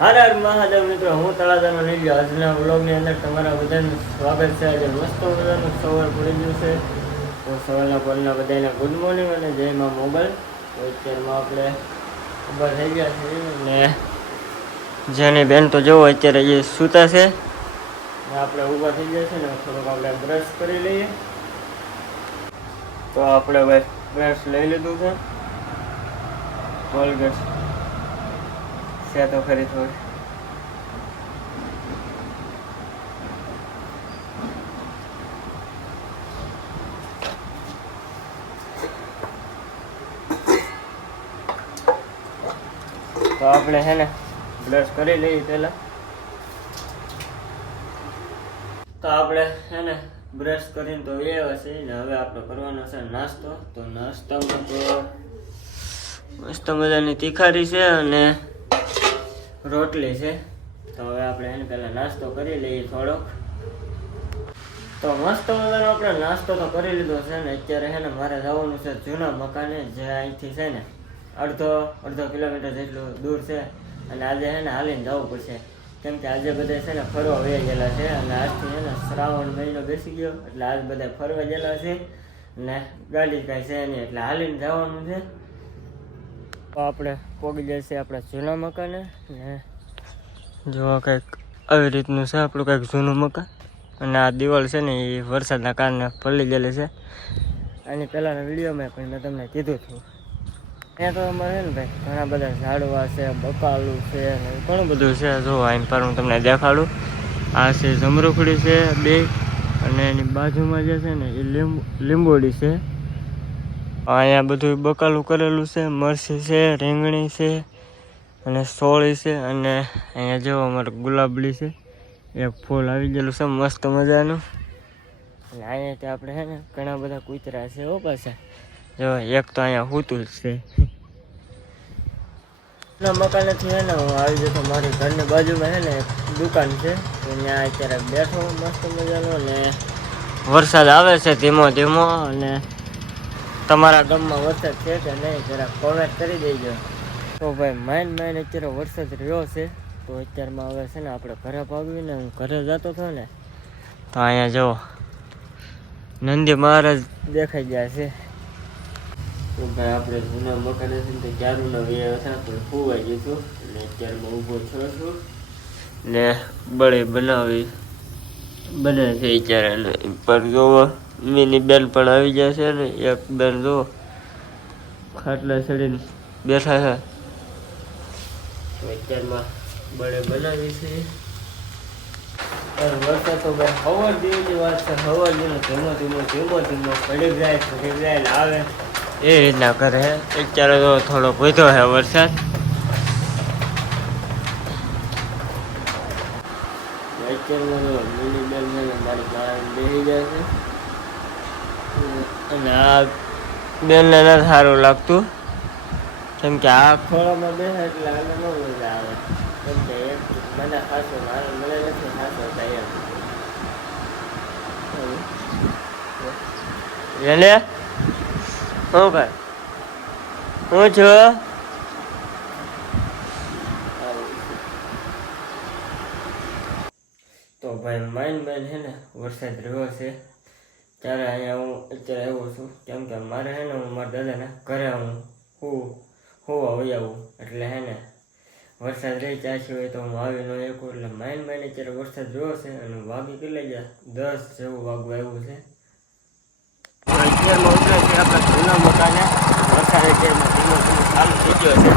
હર હર મહાદેવ મિત્રો, હું તળાજાનો નીકળ્યો. આજના વ્લોગની અંદર તમારા બધાનું સ્વાગત છે. આજે મસ્ત મજાનું સવાર પડી ગયું છે. તો સવારના કોલના બધાને ગુડ મોર્નિંગ અને જય માં મોબાઈલ. તો અત્યારમાં આપણે ઊભા થઈ ગયા છીએ ને જેની બેન તો જોવો અત્યારે એ સૂતા છે ને આપણે ઊભા થઈ ગયા છે ને થોડુંક આપણે બ્રશ કરી લઈએ. તો આપણે હવે બ્રશ લઈ લીધું છે. કોલગેટ છે તો ખરી થોડી. તો આપણે છે ને બ્રશ કરી લઈએ પહેલાં. તો આપણે છે ને બ્રશ કરીને તો એ હશે ને હવે આપણે કરવાનો છે નાસ્તો. તો નાસ્તામાં તો મસ્ત મજાની તીખારી છે અને રોટલી છે. તો હવે આપણે એને પહેલાં નાસ્તો કરી લઈએ થોડોક. તો મસ્ત મજાનો આપણે નાસ્તો તો કરી લીધો છે ને અત્યારે છે ને મારે જવાનું છે જૂના મકાને, જે અહીંથી છે ને અડધો કિલોમીટર જેટલું દૂર છે. અને આજે છે ને હાલીને જવું પડશે, કેમ કે આજે બધા છે ને ફરવા વહી ગયેલા છે. અને આજથી છે ને શ્રાવણ મહિનો બેસી ગયો એટલે આજ બધા ફરવા ગયેલા છે ને ગાડી કાંઈ છે નહીં એટલે હાલીને જવાનું છે. તો આપણે પહોંચી જશે આપણા જૂના મકાને ને જો કંઈક આવી રીતનું છે આપણું કંઈક જૂનું મકાન. અને આ દિવાલ છે ને એ વરસાદના કારણે પલળી ગયેલી છે. આની પહેલાંના વિડીયોમાં પણ મેં તમને કીધું હતું. ત્યાં તો અમારે ને ભાઈ ઘણા બધા ઝાડવા છે, બકાલું છે ને ઘણું બધું છે. જો આઈન પર હું તમને દેખાડું. આ છે જમરૂખડી છે બે, અને એની બાજુમાં જે છે ને એ લીંબોડી છે. અહીંયા બધું બકાલું કરેલું છે, મરસી છે, રીંગણી છે અને સોળી છે. અને અહીંયા જો અમારે ગુલાબડી છે, એક ફૂલ આવી ગયેલું છે મસ્ત મજાનું. અને અહીંયાથી આપણે છે ને ઘણા બધા કૂતરા છે હો પાછા. જો એક તો અહીંયા હોતું જ છે. મકાનેથી છે ને હું આવી જતો મારી ઘરની બાજુમાં છે ને એક દુકાન છે, તો ત્યાં અત્યારે બેઠો મસ્ત મજાનો. ને વરસાદ આવે છે ધીમો ધીમો. અને તમારા ગામમાં વરસાદ છે કે નહીં જરા કોમેન્ટ કરી દેજો. તો ભાઈ માઇન અત્યારે વરસાદ રહ્યો છે. તો અત્યારમાં હવે છે ને આપણે ઘરે ભાગવીને હું ઘરે જતો હતો ને તો અહીંયા જો નંદી મહારાજ દેખાઈ ગયા છે. તો ભાઈ આપણે જૂના મકાને છે ને ક્યારના વ્યવ હતા પણ ખોવાઈ ગયું હતું. અને અત્યારમાં ઊભો થયો છું ને બળે બને છે અત્યારે. પર જોવો મિની બેન પણ આવી ગયા છે ને એક બેન જો ખાટલા ચડીને બેઠા છે. તો અત્યારમાં બળે બનાવી છે. વરસાદ તો ભાઈ હવાર દિવસની વાત છે. હવાર દિવસ ધીમો પડી જાય આવે એ રીતના કરે. અત્યારે તો થોડો વધ્યો છે વરસાદ. અત્યારમાં તો મિની બેન મારી પાસે બેસી જાય છે. અને આ બેનને નથી સારું લાગતું, કેમ કે આ ખોળામાં બેસે એટલે આને ન મજા આવે. કેમ કે એક મને ખાસો મને નથી ખાસો થાય એમ. એને શું ભાઈ હું છું. તો ભાઈ માઇન છે ને વરસાદ રહ્યો છે ત્યારે અહીંયા હું અત્યારે આવ્યો છું, કેમ કે મારે છે ને હું મારા દાદાને ઘરે હોવા વહી આવું. એટલે હે ને વરસાદ રહી ચાચી હોય તો હું આવી ન એકું. એટલે માઇન અત્યારે વરસાદ રહ્યો છે. અને વાગી કેટલી ગયા 10 જેવું વાગવું આવ્યું છે. અત્યારમાં ઉતરે છે આપણા જૂના મકાને. વરસાદ અત્યારમાં ધીમો ચાલુ થઈ ગયો છે.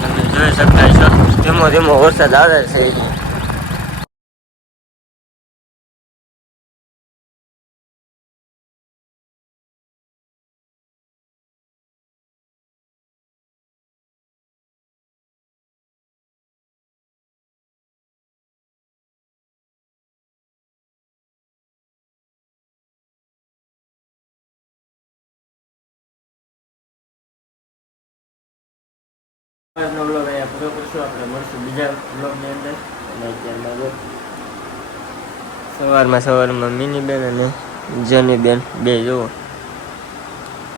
તમે જોઈ શકતા છો ધીમો વરસાદ આવે છે. આજનો બ્લોગ અહીંયા પૂરો કરશું. આપણે મળશું બીજા બ્લોગની અંદર. અને અત્યારમાં સવારમાં મિની બેન અને જની બેન બે જુઓ